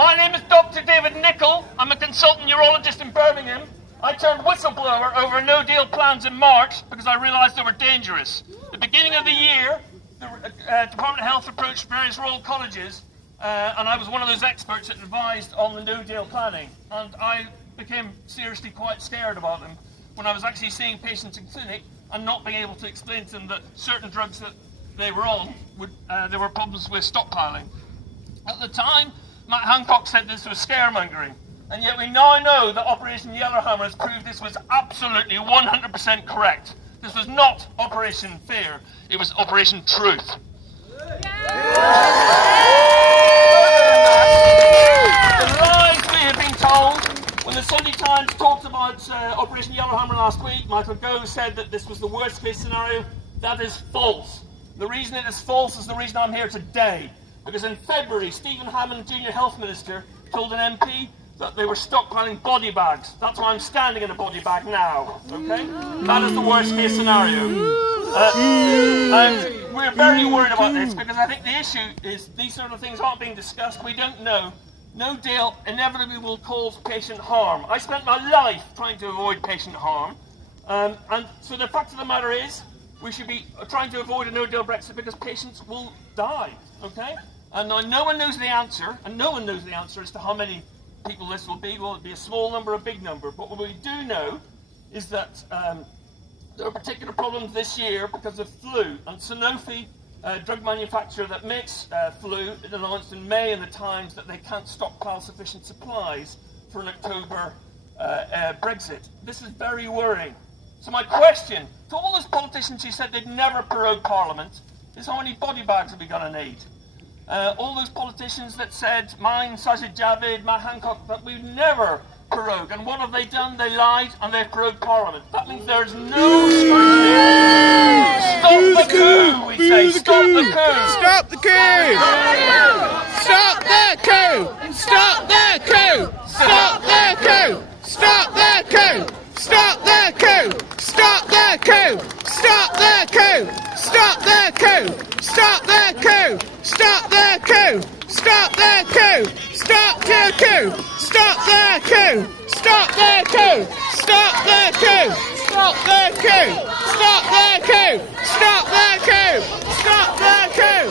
My name is Dr David Nicholl. I'm a consultant neurologist in Birmingham. I turned whistleblower over No Deal plans in March because I realised they were dangerous. At the beginning of the year, the Department of Health approached various royal colleges, and I was one of those experts that advised on the No Deal planning. And I became seriously quite scared about them when I was actually seeing patients in clinic and not being able to explain to them that certain drugs that they were on, there were problems with stockpiling. At the time, Matt Hancock said this was scaremongering, and yet we now know that Operation Yellowhammer has proved this was absolutely 100% correct. This was not Operation Fear, it was Operation Truth. The lies we have been told. When the Sunday Times talked about Operation Yellowhammer last week, Michael Gove said that this was the worst case scenario. That is false. The reason it is false is the reason I'm here today. Because in February, Stephen Hammond, Junior Health Minister, told an MP that they were stockpiling body bags. That's why I'm standing in a body bag now, okay? That is the worst case scenario. And we're very worried about this because I think the issue is these sort of things aren't being discussed. We don't know. No Deal inevitably will cause patient harm. I spent my life trying to avoid patient harm. And so the fact of the matter is, we should be trying to avoid a No Deal Brexit because patients will die, okay? And now no one knows the answer, and no one knows the answer as to how many people this will be. Will it be a small number or a big number? But what we do know is that there are particular problems this year because of flu. And Sanofi, a drug manufacturer that makes flu, it announced in May in the Times that they can't stockpile sufficient supplies for an October Brexit. This is very worrying. So my question to all those politicians who said they'd never prorogue Parliament is how many body bags are we going to need? All those politicians that said, mine, Sajid Javid, Matt Hancock, that we'd never prorogue. And what have they done? They lied and they've prorogued Parliament. That means there's no scrutiny. Stop the coup, we say. Stop the coup. Stop the coup. Stop the coup. Stop the coup. Stop the coup. Stop the coup. Stop the coup! Stop the coup! Stop the coup! Stop the coup! Stop the coup! Stop the coup! Stop the coup! Stop the coup! Stop the coup! Stop the coup! Stop the coup! Stop the coup! Stop the coup! Stop the coup! Stop the coup!